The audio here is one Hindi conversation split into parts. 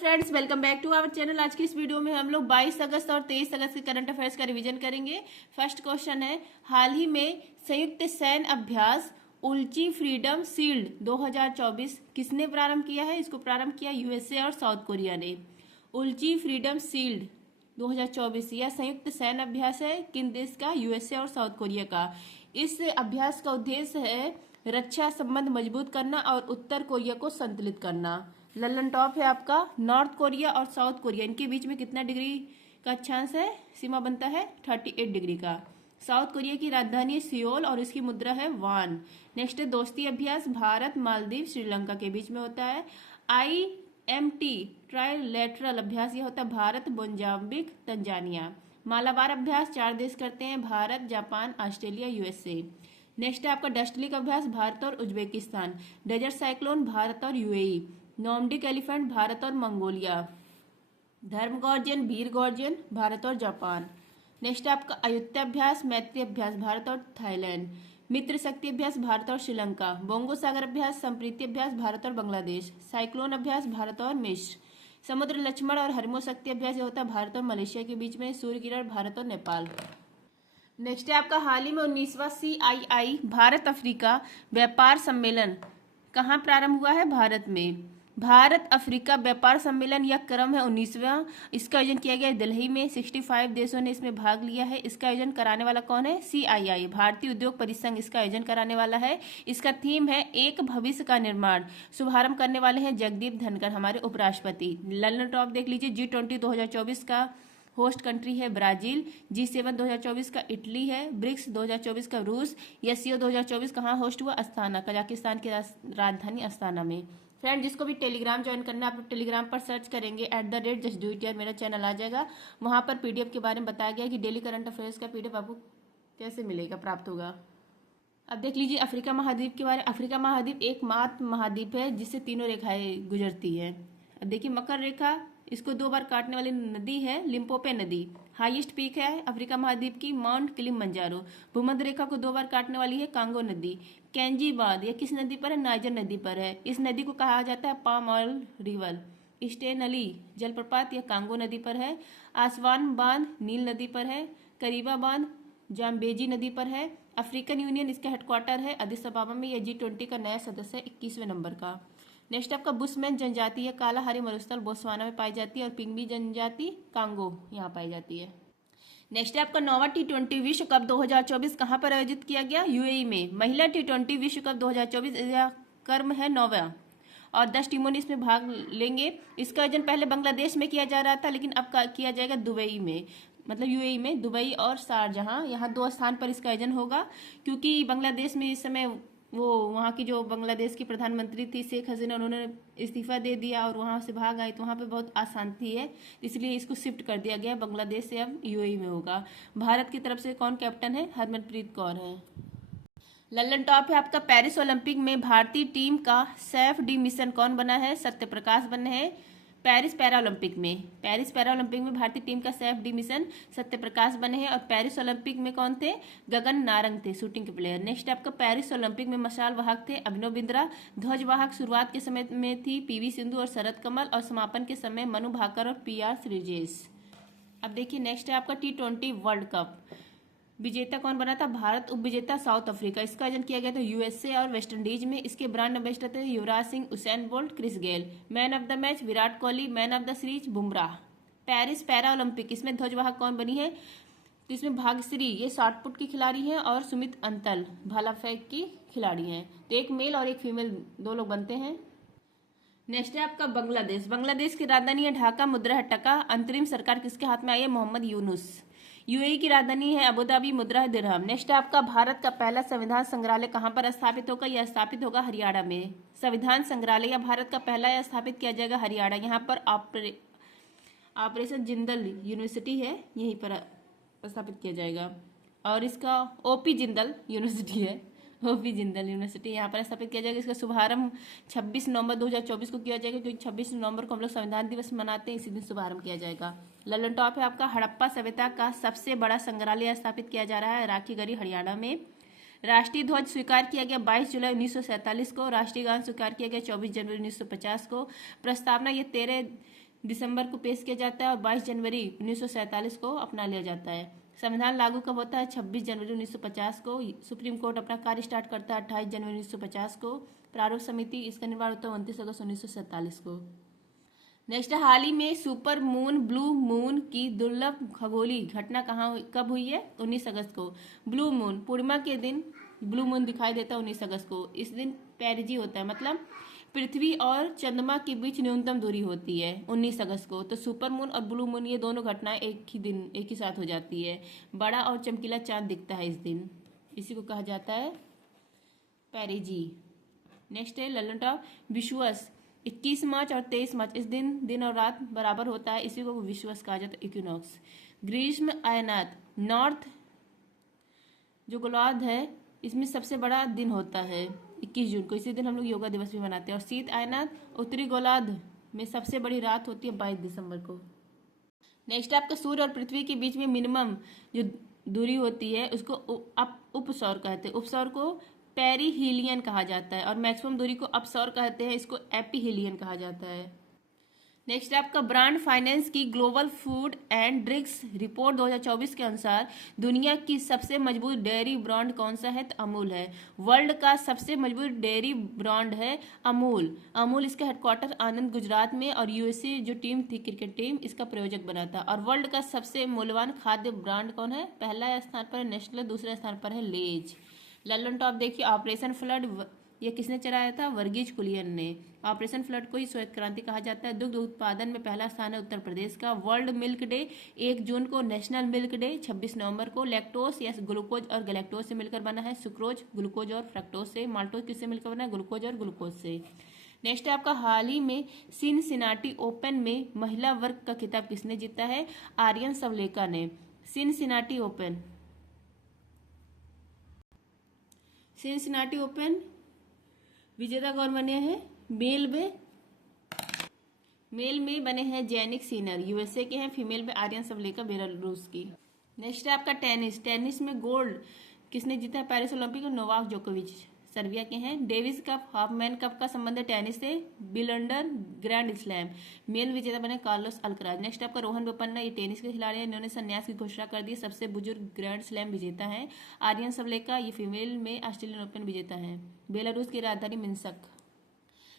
Friends, welcome back to our channel. आज की इस वीडियो में हम लोग 22 अगस्त और 23 अगस्त के करंट अफेयर्स का रिवीजन करेंगे। फर्स्ट क्वेश्चन है, हाल ही में संयुक्त सैन्य अभ्यास उल्ची फ्रीडम शील्ड 2024 किसने प्रारंभ किया है? इसको प्रारंभ किया यूएसए और साउथ कोरिया ने। उल्ची फ्रीडम शील्ड 2024 यह संयुक्त सैन्य अभ्यास है। किन देश का? यूएसए और साउथ कोरिया का। इस अभ्यास का उद्देश्य है रक्षा संबंध मजबूत करना और उत्तर कोरिया को संतुलित करना। लल्लन टॉप है आपका नॉर्थ कोरिया और साउथ कोरिया, इनके बीच में कितना डिग्री का अक्षांश है? सीमा बनता है 38 डिग्री का। साउथ कोरिया की राजधानी है सियोल और इसकी मुद्रा है वान। नेक्स्ट है दोस्ती अभ्यास भारत मालदीव श्रीलंका के बीच में होता है। IMT ट्राइलेटरल अभ्यास यह होता है भारत मोजाम्बिक तंजानिया। मालाबार अभ्यास 4 देश करते हैं, Bharat Japan Australia USA. Next है आपका डस्टलिक अभ्यास भारत और उज्बेकिस्तान। डेजर्ट साइक्लोन भारत और यूएई। नॉर्डिक एलिफेंट भारत और मंगोलिया। धर्म गॉर्जन वीर गॉर्जन भारत और जापान। नेक्स्ट आपका अयुत्या अभ्यास मैत्री अभ्यास भारत और थाईलैंड। मित्र शक्ति अभ्यास भारत और श्रीलंका। बोंगो सागर अभ्यास संप्रीति अभ्यास भारत और बांग्लादेश। साइक्लोन अभ्यास भारत और मिस्र। समुद्र लक्ष्मण और हरमो शक्ति अभ्यास ये होता है भारत और मलेशिया के बीच में। सूर्य किरण भारत और नेपाल। नेक्स्ट है आपका हाल ही में 19वां CII भारत अफ्रीका व्यापार सम्मेलन कहाँ प्रारंभ हुआ है? भारत में। भारत अफ्रीका व्यापार सम्मेलन यह क्रम है 19वां। इसका आयोजन किया गया है दिल्ली में। 65 देशों ने इसमें भाग लिया है। इसका आयोजन कराने वाला कौन है? CII भारतीय उद्योग परिसंघ इसका आयोजन कराने वाला है। इसका थीम है एक भविष्य का निर्माण। शुभारंभ करने वाले हैं जगदीप धनखड़ हमारे उपराष्ट्रपति। लल्लन टॉप देख लीजिए। G20 2024 का होस्ट कंट्री है ब्राजील। G7 2024 का इटली है। ब्रिक्स 2024 का रूस। SCO 2024 कहाँ होस्ट हुआ? अस्ताना, कजाकिस्तान की राजधानी अस्ताना में। फ्रेंड, जिसको भी टेलीग्राम ज्वाइन करना है आप लोग टेलीग्राम पर सर्च करेंगे @justdoityar मेरा चैनल आ जाएगा। वहाँ पर PDF के बारे में बताया गया कि डेली करंट अफेयर्स का PDF आपको कैसे मिलेगा, प्राप्त होगा। अब देख लीजिए अफ्रीका महाद्वीप के बारे में। अफ्रीका महाद्वीप एकमात्र महाद्वीप है जिससे तीनों रेखाएं गुजरती है। अब देखिए मकर रेखा, इसको 2 बार काटने वाली नदी है लिम्पोपे नदी। हाईएस्ट पीक है अफ्रीका महाद्वीप की माउंट किलिमंजारो। भूमध्य रेखा को 2 बार काटने वाली है कांगो नदी। कैंजी बांध यह किस नदी पर है? नाइजर नदी पर है। इस नदी को कहा जाता है पाम ऑयल रिवर। स्टेनली जलप्रपात यह कांगो नदी पर है। आसवान बांध नील नदी पर है। करीबा बांध जाम्बेजी नदी पर है। अफ्रीकन यूनियन इसका हेडक्वार्टर है अदिस अबाबा में। यह G20 का नया सदस्य है 21वें नंबर का। नेक्स्ट आपका बुशमैन जनजाति है कालाहारी मरुस्थल बोत्सवाना में पाई जाती है और पिंगबी जनजाति कांगो यहाँ पाई जाती है। नेक्स्ट है आपका 9वां T20 विश्व कप 2024 कहाँ पर आयोजित किया गया? UAE में। महिला T20 विश्व कप 2024 यह क्रम है 9वां और 10 टीमों ने इसमें भाग लेंगे। इसका आयोजन पहले बांग्लादेश में किया जा रहा था लेकिन अब किया जाएगा दुबई में, मतलब UAE में। दुबई और शारजहां यहाँ 2 स्थान पर इसका आयोजन होगा क्योंकि बांग्लादेश में इस समय वो वहाँ की जो बांग्लादेश की प्रधानमंत्री थी शेख हसीना, उन्होंने इस्तीफा दे दिया और वहाँ से भाग आई तो वहाँ पे बहुत अशांति है, इसलिए इसको शिफ्ट कर दिया गया। बांग्लादेश से अब UAE में होगा। भारत की तरफ से कौन कैप्टन है? हरमनप्रीत कौर है। लल्लन टॉप है आपका पेरिस ओलंपिक में भारतीय टीम का सैफ डी मिशन कौन बना है? सत्यप्रकाश बने हैं पेरिस पैरालंपिक में। पेरिस पैरालंपिक में भारतीय टीम का सैफ डी मिशन सत्यप्रकाश बने हैं। और पेरिस ओलंपिक में कौन थे? गगन नारंग थे, शूटिंग के प्लेयर। नेक्स्ट आपका पेरिस ओलंपिक में मशाल वाहक थे अभिनव बिंद्रा। ध्वज वाहक शुरुआत के समय में थी PV सिंधु और शरद कमल और समापन के समय मनु भाकर और PR श्रीजेश। अब देखिए नेक्स्ट है आपका T20 वर्ल्ड कप। विजेता कौन बना था? भारत। उप विजेता साउथ अफ्रीका। इसका आयोजन किया गया था USA और वेस्ट इंडीज में। इसके ब्रांड एम्बेसडर थे Yuvraj Singh, Usain Bolt, Chris Gayle. Man of the match Virat Kohli. Man of the series Bumrah. Paris para Olympic, इसमें ध्वजवाहक कौन बनी है? तो इसमें भाग्यश्री ये शॉट पुट की खिलाड़ी हैं और सुमित अंतल भाला फेंक की खिलाड़ी हैं। तो एक मेल और एक फीमेल 2 लोग बनते हैं। नेक्स्ट है आपका बांग्लादेश। बांग्लादेश की राजधानी है ढाका, मुद्रा है टका। अंतरिम सरकार किसके हाथ में आई है? मोहम्मद यूनुस। UAE की राजधानी है अबुधाबी, मुद्रा है दिरहम। नेक्स्ट है आपका भारत का पहला संविधान संग्रहालय कहाँ पर स्थापित होगा? यह स्थापित होगा हरियाणा में। संविधान संग्रहालय या भारत का पहला यह स्थापित किया जाएगा हरियाणा। यहाँ पर ऑपरेशन जिंदल यूनिवर्सिटी है, यहीं पर स्थापित किया जाएगा। और इसका OP जिंदल यूनिवर्सिटी है, OP जिंदल यूनिवर्सिटी यहाँ पर स्थापित किया जाएगा। इसका शुभारंभ 26 नवंबर 2024 को किया जाएगा क्योंकि 26 नवंबर को हम लोग संविधान दिवस मनाते हैं, इसी दिन शुभारंभ किया जाएगा। लल्लन टॉप है आपका हड़प्पा सभ्यता का सबसे बड़ा संग्रहालय स्थापित किया जा रहा है राखीगढ़ी हरियाणा में। राष्ट्रीय ध्वज स्वीकार किया गया 22 जुलाई 1947 को। राष्ट्रीय गान स्वीकार किया गया 24 जनवरी 1950 को। प्रस्तावना ये दिसंबर को पेश किया जाता है और 22 जनवरी 1947 को अपना लिया जाता है। संविधान लागू कब होता है? 26 जनवरी 1950 को। सुप्रीम कोर्ट अपना कार्य स्टार्ट करता है 28 जनवरी 1950 को। प्रारूप समिति, इसका निर्माण होता है 29 अगस्त 1947 को। नेक्स्ट, हाल ही में सुपर मून ब्लू मून की दुर्लभ खगोलीय घटना कब हुई है? 19 अगस्त को। ब्लू मून पूर्णिमा के दिन ब्लू मून दिखाई देता है 19 अगस्त को। इस दिन पेरिजी होता है, मतलब पृथ्वी और चंद्रमा के बीच न्यूनतम दूरी होती है 19 अगस्त को। तो सुपर मून और ब्लू मून ये दोनों घटनाएं एक ही साथ हो जाती है। बड़ा और चमकीला चांद दिखता है इस दिन, इसी को कहा जाता है पेरिजी। नेक्स्ट है ललन टॉप विश्वस। 21 मार्च और 23 मार्च इस दिन और रात बराबर होता है, इसी को विश्वस कहा जाता है, इक्विनॉक्स। ग्रीष्म अयनात नॉर्थ जो गोलार्ध है इसमें सबसे बड़ा दिन होता है 21 जून को, इसी दिन हम लोग योगा दिवस भी मनाते हैं। और शीत अयनात उत्तरी गोलार्ध में सबसे बड़ी रात होती है 22 दिसंबर को। नेक्स्ट आपका सूर्य और पृथ्वी के बीच में मिनिमम जो दूरी होती है उसको उपसौर कहते हैं। उपसौर को पेरीहीलियन कहा जाता है और मैक्सिमम दूरी को अपसौर कहते हैं, इसको एपीहीलियन कहा जाता है। नेक्स्ट आपका ब्रांड फाइनेंस की global food and drinks report 2024 के अनुसार दुनिया की सबसे मजबूत डेयरी ब्रांड कौन सा है? तो अमूल है। वर्ल्ड का सबसे मजबूत डेयरी ब्रांड है अमूल। अमूल इसका हेडक्वार्टर आनंद गुजरात में और यूएसए जो टीम थी क्रिकेट टीम इसका प्रायोजक बना था। और वर्ल्ड का सबसे मूल्यवान खाद्य ब्रांड कौन है? पहला स्थान पर है नेस्ले, दूसरे स्थान पर है लेज। ललन टॉप देखिए, ऑपरेशन फ्लड ये किसने चलाया था? वर्गीज कुलियन ने। ऑपरेशन फ्लड को ही श्वेत क्रांति कहा जाता है। दुग्ध उत्पादन में पहला स्थान है उत्तर प्रदेश का। वर्ल्ड मिल्क डे 1 जून को, नेशनल मिल्क डे 26 नवंबर को। लैक्टोस या ग्लूकोज और गैलेक्टोज से मिलकर बना है। सुक्रोज ग्लूकोज और फ्रक्टोज से। माल्टोज किससे मिलकर बना है? ग्लूकोज और ग्लूकोज से। नेक्स्ट है आपका हाल ही में सिनसिनाटी ओपन में महिला वर्ग का खिताब किसने जीता है? आर्यन सवलेका ने। सिनसिनाटी ओपन विजेता कौन बने हैं? मेल में बने हैं जैनिक सीनर, यूएसए के हैं। फीमेल में आर्यन सवलेका, बेलारूस की। नेक्स्ट है आपका टेनिस में गोल्ड किसने जीता है? पेरिस ओलंपिक और नोवाक जोकोविच, सर्बिया के हैं। डेविस कप हाफमैन कप का संबंध है टेनिस से। बिलंडर ग्रैंड स्लैम, मेल विजेता बने कार्लोस अल्कराज। नेक्स्ट आपका रोहन बोपन्ना, ये टेनिस के खिलाड़ी हैं, इन्होंने संन्यास की घोषणा कर दी, सबसे बुजुर्ग ग्रैंड स्लैम विजेता हैं। आर्यन सवलेका ये फीमेल में ऑस्ट्रेलियन ओपन विजेता हैं। बेलारूस की राजधानी मिन्स्क।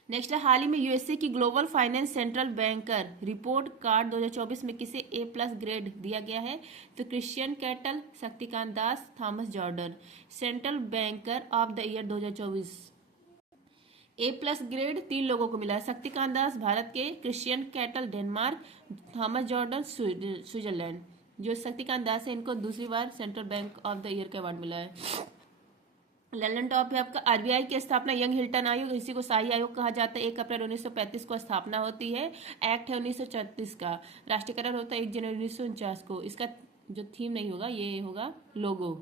नेक्स्ट है हाल ही में यूएसए की global finance central banker report card 2024 में किसे A+ ग्रेड दिया गया है? तो Christian Kettel, Shaktikanta Das, Thomas Jordan. Central banker of the year 2024 A+ grade 3 लोगों को मिला है। शक्तिकांत दास भारत के, Christian Kettel Denmark, Thomas Jordan Switzerland. जो शक्तिकांत दास है इनको दूसरी बार central bank of the year का अवार्ड मिला है। ललन टॉप है आपका आरबीआई की स्थापना यंग हिल्टन आयोग, इसी को शाही आयोग कहा जाता है। 1 अप्रैल 1935 को स्थापना होती है। एक्ट है 1936 का। राष्ट्रीयकरण होता है 1 जनवरी 1949 को। इसका जो थीम नहीं होगा ये होगा लोगो।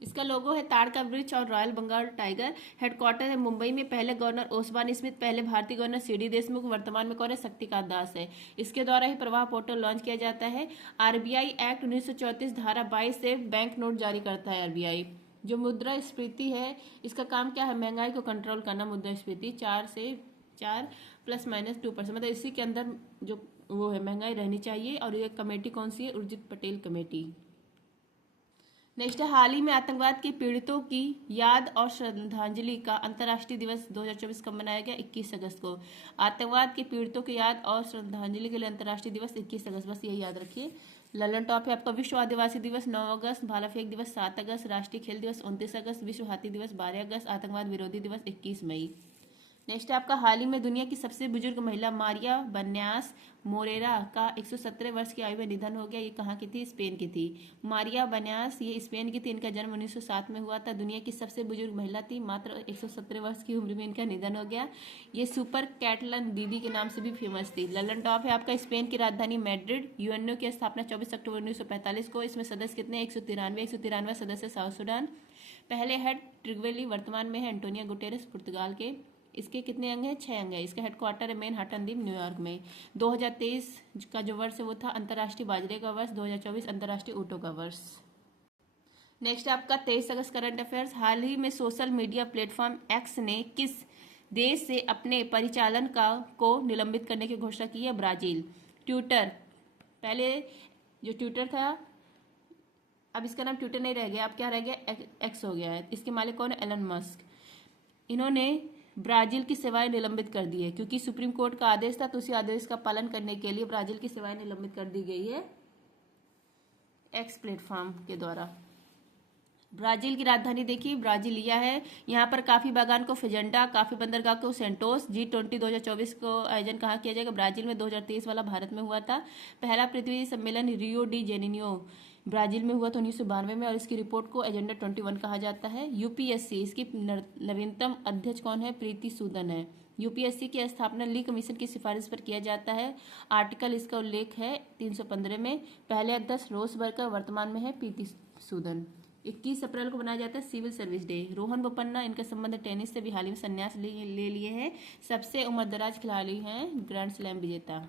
इसका लोगो है ताड़ का वृक्ष और रॉयल बंगाल टाइगर। हेडक्वार्टर है मुंबई में। पहले गवर्नर ओसवान स्मिथ, पहले भारतीय गवर्नर सीडी देशमुख, वर्तमान में कौन है? शक्तिकांत दास है। इसके द्वारा ही प्रवाह पोर्टल लॉन्च किया जाता है। आरबीआई एक्ट 1934 धारा 22 से बैंक नोट जारी करता है आरबीआई। जो मुद्रास्फीति है इसका काम क्या है? महंगाई को कंट्रोल करना। मुद्रास्फीति 4 ± 2%, मतलब इसी के अंदर जो वो है महंगाई रहनी चाहिए। और ये कमेटी कौन सी है? उर्जित पटेल कमेटी। नेक्स्ट है हाल ही में आतंकवाद के पीड़ितों की याद और श्रद्धांजलि का अंतर्राष्ट्रीय दिवस 2024 कब मनाया गया? 21 अगस्त को। आतंकवाद के पीड़ितों की याद और श्रद्धांजलि के लिए अंतर्राष्ट्रीय दिवस 21 अगस्त, बस यही याद रखिए। ललन टॉप है आपका विश्व आदिवासी दिवस 9 अगस्त, भाला फेंक दिवस 7 अगस्त, राष्ट्रीय खेल दिवस 29 अगस्त, विश्व हाथी दिवस 12 अगस्त, आतंकवाद विरोधी दिवस 21 मई। नेक्स्ट आपका हाल ही में दुनिया की सबसे बुजुर्ग महिला मारिया बन्यास मोरेरा का 117 वर्ष की आयु में निधन हो गया। ये कहाँ की थी? स्पेन की थी। मारिया बन्यास ये स्पेन की थी। इनका जन्म 1907 में हुआ था। दुनिया की सबसे बुजुर्ग महिला थी। मात्र 117 वर्ष की उम्र में इनका निधन हो गया। ये सुपर कैटलन दीदी के नाम से भी फेमस थी। ललन टॉप है आपका स्पेन की राजधानी मैड्रिड। यूएनओ की स्थापना 24 अक्टूबर 1945 को। इसमें सदस्य कितने? 193 सदस्य साउथ सूडान। पहले हेड ट्रिगवेली, वर्तमान में है एंटोनियो गुटेरेस पुर्तगाल के। इसके कितने अंग हैं? 6 अंग है। इसका हेडक्वार्टर है मैनहट्टन द्वीप, न्यूयॉर्क में। 2023 का जो वर्ष है वो था अंतर्राष्ट्रीय बाजरे का वर्ष, 2024 अंतर्राष्ट्रीय ऊँटों का वर्ष। नेक्स्ट आपका 23 अगस्त करंट अफेयर्स। हाल ही में सोशल मीडिया प्लेटफॉर्म एक्स ने किस देश से अपने परिचालन को निलंबित करने की घोषणा की है? ब्राजील। ट्विटर, पहले जो ट्विटर था अब इसका नाम ट्विटर नहीं रह गया, अब क्या रह गया? एक्स हो गया है। इसके मालिक कौन है? Elon Musk. इन्होंने ब्राजील की सेवाएं निलंबित कर दी है क्योंकि सुप्रीम कोर्ट का आदेश था, तो उसी आदेश का पालन करने के लिए ब्राजील की सेवाएं निलंबित कर दी गई है एक्स प्लेटफॉर्म के द्वारा। ब्राजील की राजधानी देखिए ब्राजीलिया है। यहाँ पर काफी बागान को फेजेंडा, काफी बंदरगाह को सेंटोस। G20 2024 को आयोजन कहाँ किया जाएगा? ब्राजील में। 2023 वाला भारत में हुआ था। पहला पृथ्वी सम्मेलन रियो डी जेनेरियो ब्राजील में हुआ था 1992 में, और इसकी रिपोर्ट को एजेंडा 21 कहा जाता है। यूपीएससी, इसकी नवीनतम अध्यक्ष कौन है? प्रीति सूदन है। यूपीएससी की स्थापना ली कमीशन की सिफारिश पर किया जाता है। आर्टिकल इसका उल्लेख है 315 में। पहले अध्यक्ष रोसबर्गर, वर्तमान में है प्रीति सूदन। 21 अप्रैल को बनाया जाता है civil service day. Rohan Bopanna, इनका संबंध टेनिस से भी हाल ही में संन्यास ले लिए हैं। सबसे उम्रदराज खिलाड़ी हैं, ग्रैंड स्लैम विजेता।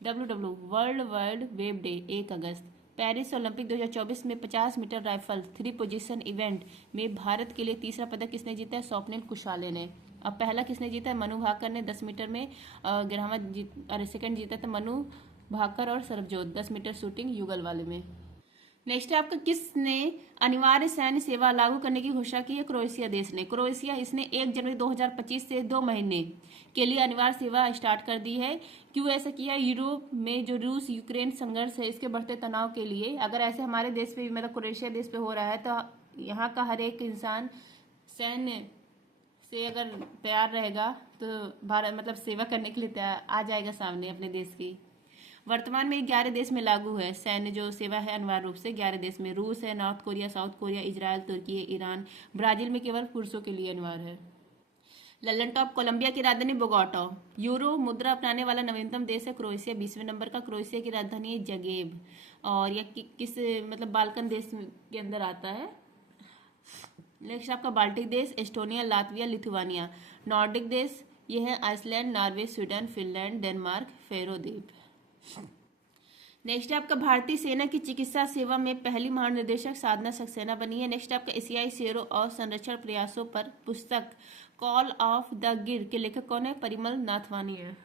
WW world wide web day 1 अगस्त। पेरिस ओलंपिक 2024 में 50 मीटर राइफल 3 पोजीशन इवेंट में भारत के लिए तीसरा पदक किसने जीता है? स्वप्निल कुशाले ने। अब पहला किसने जीता है? मनु भाकर ने 10 मीटर में। सेकंड जीता था मनु भाकर और सरबजोत 10 मीटर शूटिंग युगल वाले में। नेक्स्ट है आपका, किसने अनिवार्य सैन्य सेवा लागू करने की घोषणा की है? क्रोएशिया देश ने। क्रोएशिया इसने 1 जनवरी 2025 से 2 महीने के लिए अनिवार्य सेवा स्टार्ट कर दी है। क्यों ऐसा किया? यूरोप में जो रूस यूक्रेन संघर्ष है, इसके बढ़ते तनाव के लिए। अगर ऐसे हमारे देश पे, मतलब क्रोएशिया देश पे हो रहा है, तो यहाँ का हर एक इंसान सैन्य से अगर तैयार रहेगा तो भारत मतलब सेवा करने के लिए तैयार आ जाएगा सामने अपने देश की। वर्तमान में 11 देश में लागू है सैन्य जो सेवा है अनिवार्य रूप से। 11 देश में रूस है, North Korea, South Korea, Israel, तुर्की है, ईरान। ब्राजील में केवल पुरुषों के लिए अनिवार्य है। लल्लन टॉप, कोलंबिया की राजधानी बोगोटा। यूरो मुद्रा अपनाने वाला नवीनतम देश है क्रोएशिया, 20वें नंबर का। क्रोएशिया की राजधानी है जगेब, और यह किस मतलब बाल्कन देश के अंदर आता है। नेक्स्ट आपका बाल्टिक देश, एस्टोनिया, लातविया, लिथुआनिया। नॉर्डिक देश ये है Iceland, Norway, Sweden, Finland, Denmark, Faroe द्वीप। नेक्स्ट है आपका, भारतीय सेना की चिकित्सा सेवा में पहली महानिदेशक साधना सक्सेना बनी है। नेक्स्ट आपका, एशियाई शेरों और संरक्षण प्रयासों पर पुस्तक कॉल ऑफ द गिर के लेखक कौन है? परिमल नाथवानी है।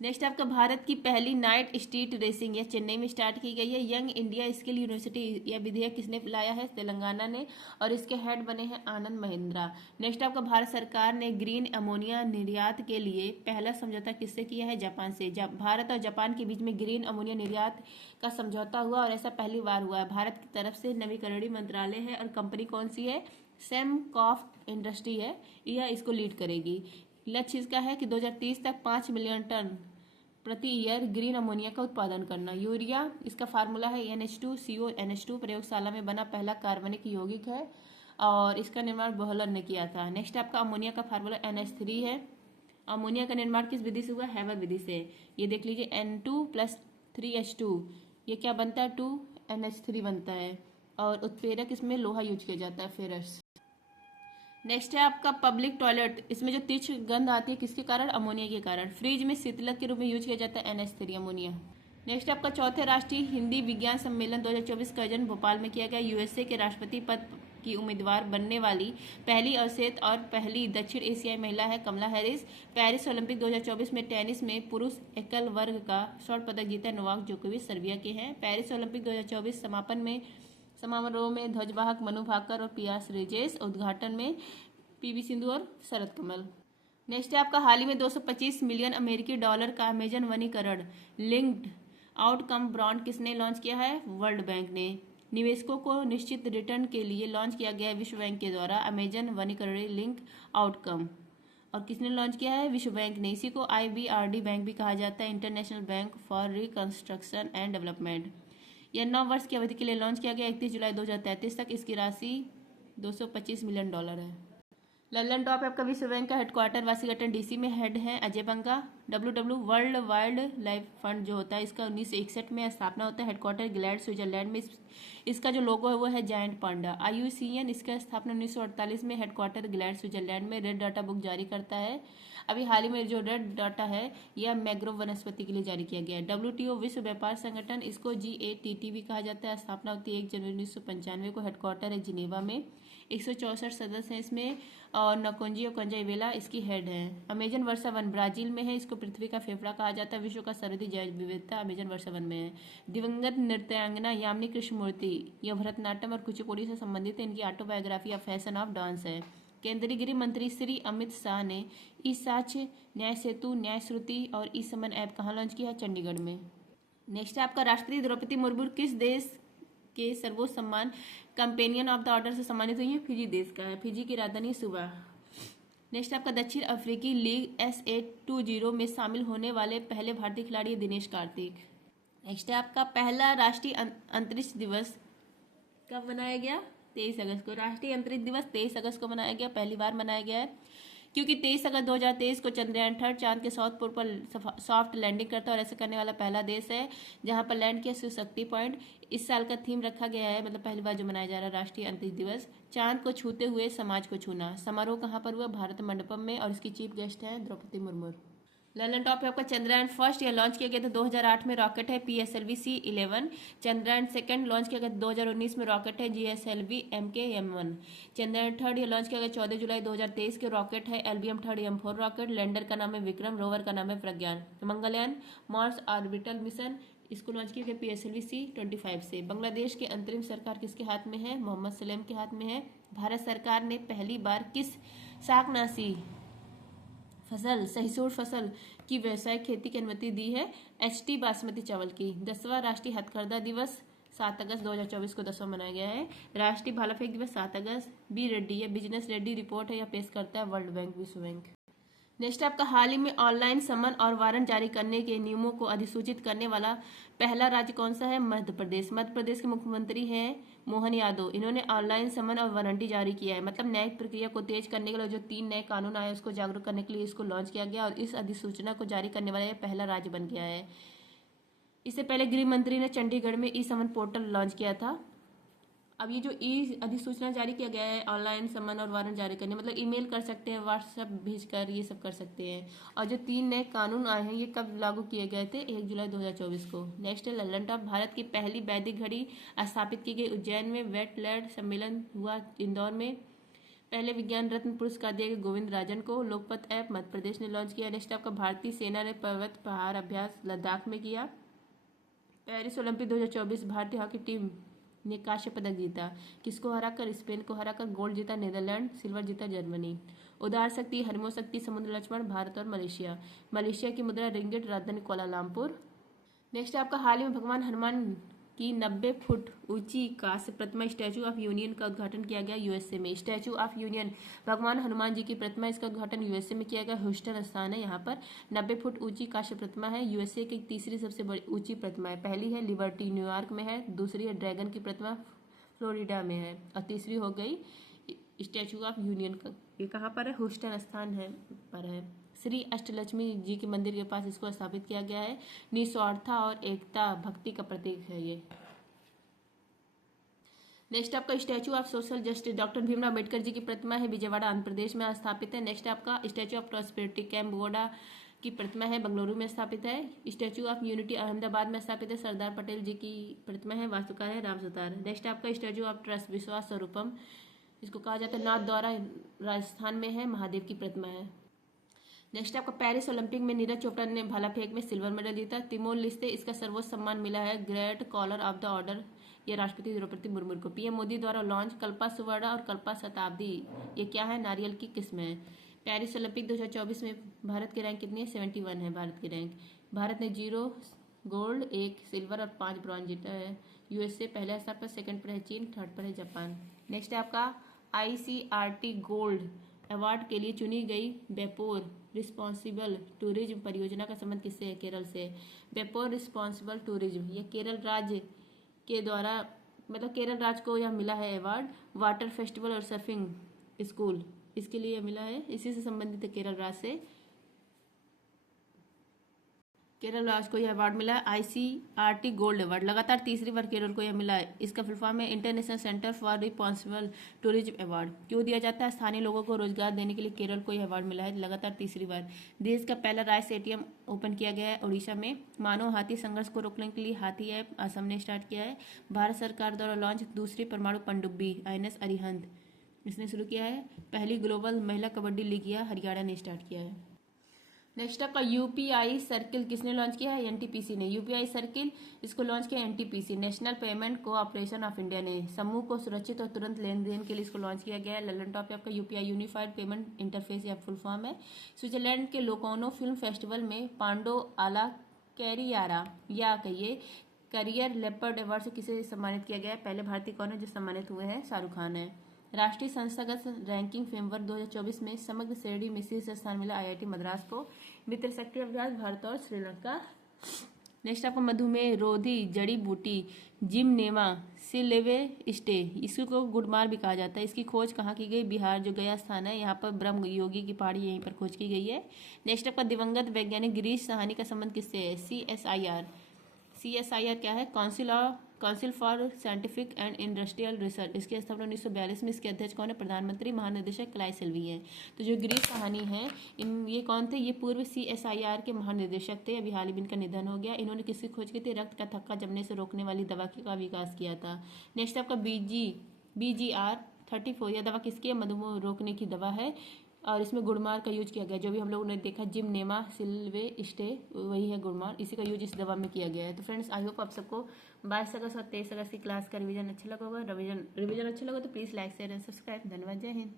नेक्स्ट आपका, भारत की पहली नाइट स्ट्रीट रेसिंग यह चेन्नई में स्टार्ट की गई है। यंग इंडिया स्किल यूनिवर्सिटी, यह विधेयक किसने लाया है? तेलंगाना ने, और इसके हेड बने हैं आनंद महिंद्रा। नेक्स्ट आपका, भारत सरकार ने ग्रीन अमोनिया निर्यात के लिए पहला समझौता किससे किया है? जापान से। भारत और जापान के बीच में ग्रीन अमोनिया निर्यात का समझौता हुआ, और ऐसा पहली बार हुआ है। भारत की तरफ से नवीकरणीय मंत्रालय है, और कंपनी कौन सी है? सेमकॉफ इंडस्ट्री है, यह इसको लीड करेगी। लक्ष्य इसका है कि 2030 तक 5 मिलियन टन प्रति ईयर ग्रीन अमोनिया का उत्पादन करना। यूरिया, इसका फार्मूला है NH2CO NH2, प्रयोगशाला में बना पहला कार्बनिक यौगिक है, और इसका निर्माण बोहलर ने किया था। नेक्स्ट आपका, अमोनिया का फार्मूला NH3 है। अमोनिया का निर्माण किस विधि से हुआ? हैबर विधि से। ये देख लीजिए N2 + 3H2, ये क्या बनता है? 2NH3 बनता है, और उत्प्रेरक इसमें लोहा यूज किया जाता है, फेरस। नेक्स्ट है आपका, पब्लिक टॉयलेट, इसमें जो तीक्ष्ण गंध आती है किसके कारण? अमोनिया के कारण। फ्रिज में शीतलक के रूप में यूज किया जाता है NH3 अमोनिया। नेक्स्ट आपका, चौथे राष्ट्रीय हिंदी विज्ञान सम्मेलन 2024 का आयोजन भोपाल में किया गया। USA के राष्ट्रपति पद की उम्मीदवार बनने वाली पहली अवसेत और पहली दक्षिण एशियाई महिला है कमला हैरिस। पेरिस ओलंपिक 2024 में टेनिस में पुरुष एकल वर्ग का स्वर्ण पदक जीता नोवाक जोकोविच, सर्बिया के हैं। पेरिस ओलंपिक 2024 समारोह में ध्वजवाहक मनु भाकर और पियास रेजेस, उद्घाटन में PV सिंधु और शरद कमल। नेक्स्ट है आपका, हाल ही में 225 मिलियन अमेरिकी डॉलर का अमेजन वनीकरण लिंक्ड आउटकम बॉन्ड किसने लॉन्च किया है? वर्ल्ड बैंक ने। निवेशकों को निश्चित रिटर्न के लिए लॉन्च किया गया है विश्व बैंक के द्वारा अमेजन वनीकरण लिंक आउटकम, और किसने लॉन्च किया है? विश्व बैंक ने। इसी को IBRD बैंक भी कहा जाता है, international bank for reconstruction and development. यह 9 वर्ष की अवधि के लिए लॉन्च किया गया 31 जुलाई 2033 तक। इसकी राशि $225 मिलियन है। लल्लन टॉप आपका, विश्व बैंक का हेडक्वार्टर वाशिंगटन DC में, हेड है अजय बंगा। WW world wild life fund जो होता है इसका 1961 में स्थापना होता है, हेडक्वार्टर ग्लैड स्विट्जरलैंड में। इसका जो लोगो है वो है जायंट पांडा। IUCN, इसका स्थापना 1948 में, हेडक्वार्टर ग्लैड स्विट्जरलैंड में। रेड डाटा बुक जारी करता है। अभी हाल ही में जो रेड डाटा है यह मैग्रोव वनस्पति के लिए जारी किया गया है। WTO विश्व व्यापार संगठन, इसको GATT भी कहा जाता है, स्थापना होती है 1 जनवरी 1995 को, हेडक्वार्टर है जिनेवा में। 164 सदस्य हैं इसमें, और नकोंजी ओकोंजा इवेला इसकी हेड है। अमेजन वर्षा वन ब्राजील में है, इसको पृथ्वी का फेफड़ा कहा जाता है। विश्व का सर्वाधिक जैव विविधता अमेजन वर्षा वन में है। दिवंगत नृत्यांगना यामिनी कृष्णमूर्ति, यह भरतनाट्यम और कुचिपुड़ी से संबंधित है। इनकी autobiography of fashion of dance है। केंद्रीय गृह मंत्री श्री अमित शाह ने ई साक्ष्य, न्याय सेतु, न्याय श्रुति और ई समन ऐप कहाँ लॉन्च किया है? चंडीगढ़ में। नेक्स्ट है आपका राष्ट्रपति द्रौपदी मुर्मू किस देश के सर्वोच्च सम्मान कंपेनियन ऑफ द ऑर्डर से सम्मानित हुई है? फिजी देश का है। फिजी की राजधानी सुबह। नेक्स्ट आपका दक्षिण अफ्रीकी लीग SA20 में शामिल होने वाले पहले भारतीय खिलाड़ी दिनेश कार्तिक। नेक्स्ट है आपका पहला राष्ट्रीय अंतरिक्ष दिवस कब मनाया गया? 23 अगस्त को। राष्ट्रीय अंतरिक्ष दिवस 23 अगस्त को मनाया गया, पहली बार मनाया गया है, क्योंकि 23 अगस्त 2023 को चंद्रयान 3 चांद के साउथ पोल पर सॉफ्ट लैंडिंग करता है और ऐसा करने वाला पहला देश है जहां पर लैंड किया शिव शक्ति पॉइंट। इस साल का थीम रखा गया है, मतलब पहली बार जो मनाया जा रहा है राष्ट्रीय अंतरिक्ष दिवस, चांद को छूते हुए समाज को छूना। समारोह कहाँ पर हुआ? भारत मंडपम में, और इसकी चीफ गेस्ट है द्रौपदी मुर्मू। लंदन टॉप है आपका चंद्रयान फर्स्ट, यह लॉन्च किया गया था 2008 में, रॉकेट है PSLV-C11। चंद्रयान सेकंड लॉन्च किया गया 2019 में, रॉकेट है GSLV-MK-M1। चंद्रयान थर्ड यह लॉन्च किया गया 14 जुलाई 2023 के, रॉकेट है LBM-3M4 रॉकेट। लैंडर का नाम है विक्रम, रोवर का नाम है प्रज्ञान। मंगलयान मार्स ऑर्बिटल मिशन, इसको लॉन्च किया गया PSLV-C25 से। बांग्लादेश के अंतरिम सरकार किसके हाथ में है? मोहम्मद सलेम के हाथ में है। भारत सरकार ने पहली बार किस शाकनाशी फसल, सहिष्णु फसल की व्यावसायिक खेती की अनुमति दी है? HT बासमती चावल की। 10वां राष्ट्रीय हथकरघा दिवस 7 अगस्त 2024 को 10वां मनाया गया है। राष्ट्रीय भाला फेंक दिवस 7 अगस्त। बी रेड्डी, यह बिजनेस रेड्डी रिपोर्ट है, यह पेश करता है वर्ल्ड बैंक, विश्व बैंक। नेक्स्ट आपका हाल ही में ऑनलाइन समन और वारंट जारी करने के नियमों को अधिसूचित करने वाला पहला राज्य कौन सा है? मध्य प्रदेश। मध्य प्रदेश के मुख्यमंत्री हैं मोहन यादव। इन्होंने ऑनलाइन समन और वारंटी जारी किया है, मतलब न्यायिक प्रक्रिया को तेज करने के लिए जो 3 नए कानून आए उसको जागरूक करने के लिए इसको लॉन्च किया गया, और इस अधिसूचना को जारी करने वाला यह पहला राज्य बन गया है। इससे पहले गृह मंत्री ने चंडीगढ़ में ई समन पोर्टल लॉन्च किया था। अब ये जो ई अधिसूचना जारी किया गया है ऑनलाइन समन और वारंट जारी करने, मतलब ईमेल कर सकते हैं, व्हाट्सएप भेजकर ये सब कर सकते हैं। और जो 3 नए कानून आए हैं ये कब लागू किए गए थे? 1 जुलाई 2024 को। नेक्स्ट है लंदन टॉप, भारत की पहली वैदिक घड़ी स्थापित की गई उज्जैन में। वेटलैंड सम्मेलन हुआ इंदौर में। पहले विज्ञान रत्न पुरस्कार दिया गया गोविंद राजन को। लोकपथ ऐप मध्य प्रदेश ने लॉन्च किया। नेक्स्ट आपका भारतीय सेना ने पर्वत पहाड़ अभ्यास लद्दाख में किया। पेरिस ओलंपिक 2024 भारतीय हॉकी टीम ने कांस्य पदक जीता, किसको हराकर? स्पेन को हराकर। गोल्ड जीता नीदरलैंड, सिल्वर जीता जर्मनी। उदार शक्ति, हरमो शक्ति, समुद्र लक्ष्मण भारत और मलेशिया। मलेशिया की मुद्रा रिंगिट, राजधानी कुआलालंपुर। नेक्स्ट आपका हाल ही में भगवान हनुमान की 90 फुट ऊंची कांस्य प्रतिमा स्टैचू ऑफ यूनियन का उद्घाटन किया गया USA में। स्टैचू ऑफ यूनियन भगवान हनुमान जी की प्रतिमा, इसका उद्घाटन USA में किया गया। ह्यूस्टन स्थान है यहाँ पर। 90 फुट ऊंची कांस्य प्रतिमा है। USA की तीसरी सबसे बड़ी ऊंची प्रतिमा है। पहली है लिबर्टी न्यूयॉर्क में है, दूसरी है ड्रैगन की प्रतिमा फ्लोरिडा में है, और तीसरी हो गई स्टैचू ऑफ यूनियन का, ये कहाँ पर है? ह्यूस्टन स्थान है पर है। श्री अष्टलक्ष्मी जी के मंदिर के पास इसको स्थापित किया गया है। निस्वार्थता और एकता भक्ति का प्रतीक है ये। नेक्स्ट आपका statue of social justice doctor Bhimrao Ambedkar ji की प्रतिमा है, विजयवाड़ा आंध्र प्रदेश में स्थापित है। नेक्स्ट आपका स्टैचू ऑफ प्रॉस्पेरिटी कैम्बोडा की प्रतिमा है, बेंगलुरु में स्थापित है। स्टैचू ऑफ यूनिटी अहमदाबाद में स्थापित है। सरदार पटेल जी की प्रतिमा है, वास्तुकार है राम सुतार। नेक्स्ट आपका स्टैचू ऑफ ट्रस्ट विश्वास स्वरूपम, इसको कहा जाता है, नाथ द्वारा राजस्थान में है, महादेव की प्रतिमा है। नेक्स्ट आपका पेरिस ओलंपिक में नीरज चोपड़ा ने भाला फेंक में सिल्वर मेडल जीता। तिमोर लिस्ते, इसका सर्वोच्च सम्मान मिला है great collar of the order, ये राष्ट्रपति द्रौपदी मुर्मू को। पीएम मोदी द्वारा लॉन्च कल्पा सुवर्णा और कल्पा शताब्दी, ये क्या है? नारियल की किस्म है। पेरिस ओलंपिक 2024 में भारत की रैंक कितनी है? 71 है भारत की रैंक। भारत ने 0 गोल्ड, 1 सिल्वर और 5 ब्रॉन्ज जीता है। USA पहले स्थान पर, सेकंड पर है चीन, थर्ड पर है जापान। नेक्स्ट है आपका ICRT गोल्ड अवार्ड के लिए चुनी गई बेपोर रिस्पॉन्सिबल टूरिज्म परियोजना का संबंध किससे है? केरल से। बेपोर रिस्पॉन्सिबल टूरिज्म, ये केरल राज्य के द्वारा, मतलब केरल राज्य को यह मिला है अवार्ड। वाटर फेस्टिवल और सर्फिंग स्कूल, इसके लिए मिला है, इसी से संबंधित है केरल राज्य से। केरल राज्य को यह अवार्ड मिला है ICRT गोल्ड अवार्ड, लगातार तीसरी बार केरल को यह मिला है। इसका फुल फॉर्म है international centre for responsible tourism award. क्यों दिया जाता है? स्थानीय लोगों को रोजगार देने के लिए केरल को यह अवार्ड मिला है लगातार तीसरी बार। देश का पहला राइस ATM ओपन किया गया है उड़ीसा में। मानव हाथी संघर्ष को रोकने के लिए हाथी ऐप असम ने स्टार्ट किया है। भारत सरकार द्वारा लॉन्च दूसरी परमाणु पनडुब्बी INS अरिहंत इसने शुरू किया है। पहली ग्लोबल महिला कबड्डी लीग यह हरियाणा ने स्टार्ट किया है। नेक्स्ट आपका यूपीआई सर्किल किसने लॉन्च किया है? एनटीपीसी ने। यूपीआई सर्किल इसको लॉन्च किया NTPC, national payment cooperation of India ने। समूह को सुरक्षित और तुरंत लेन देन के लिए इसको लॉन्च किया गया है। ललन टॉप पे आपका यूपीआई यूनिफाइड पेमेंट इंटरफेस या फुल फॉर्म है। स्विट्जरलैंड के लोकानो फिल्म फेस्टिवल में पांडो आला कैरियारा या कहिए करियर लेपर्ड अवार्ड से किसे सम्मानित किया गया है? पहले भारतीय कौन है जो सम्मानित हुए हैं? शाहरुख खान है। राष्ट्रीय संस्थागत रैंकिंग फ्रेमवर्क 2024 में समग्र श्रेणी में शीर्ष स्थान मिला आईआईटी मद्रास को। मित्र शक्ति अभ्यास भारत और श्रीलंका। नेक्स्ट आपको मधुमेह रोधी जड़ी बूटी जिमनेमा सिल्वेस्टे, इसको गुड़मार भी कहा जाता है। इसकी खोज कहाँ की गई? बिहार जो गया स्थान है, यहाँ पर ब्रह्म योगी की पहाड़ी यहीं पर खोज की गई है। नेक्स्ट आपका दिवंगत वैज्ञानिक गिरीश साहनी का संबंध किससे है? CSIR क्या है? Council for scientific and industrial research. इसकी स्थापना 1942 में। इसके अध्यक्ष कौन है? प्रधानमंत्री महानिदेशक क्लाई सेल्वी है। तो जो गिरीश साहनी है ये कौन थे? ये पूर्व CSIR के महानिदेशक थे। अभी हाल ही में इनका निधन हो गया। इन्होंने किसकी खोज की थी? रक्त का थक्का जमने से रोकने वाली दवा का विकास किया था। नेक्स्ट आपका BGR-34 यह दवा किसकी है? मधुमेह रोकने की दवा है और इसमें गुड़मार का यूज किया गया। जो भी हम लोगों ने देखा जिमनेमा सिल्वेस्टे वही है गुड़मार, इसी का यूज इस दवा में किया गया है। तो फ्रेंड्स आई होप आप सबको 22 अगस्त और 23 अगस्त की क्लास का रिवीजन अच्छा लगा होगा। रिवीजन अच्छा लगा तो please like share and subscribe. धन्यवाद। जय हिंद।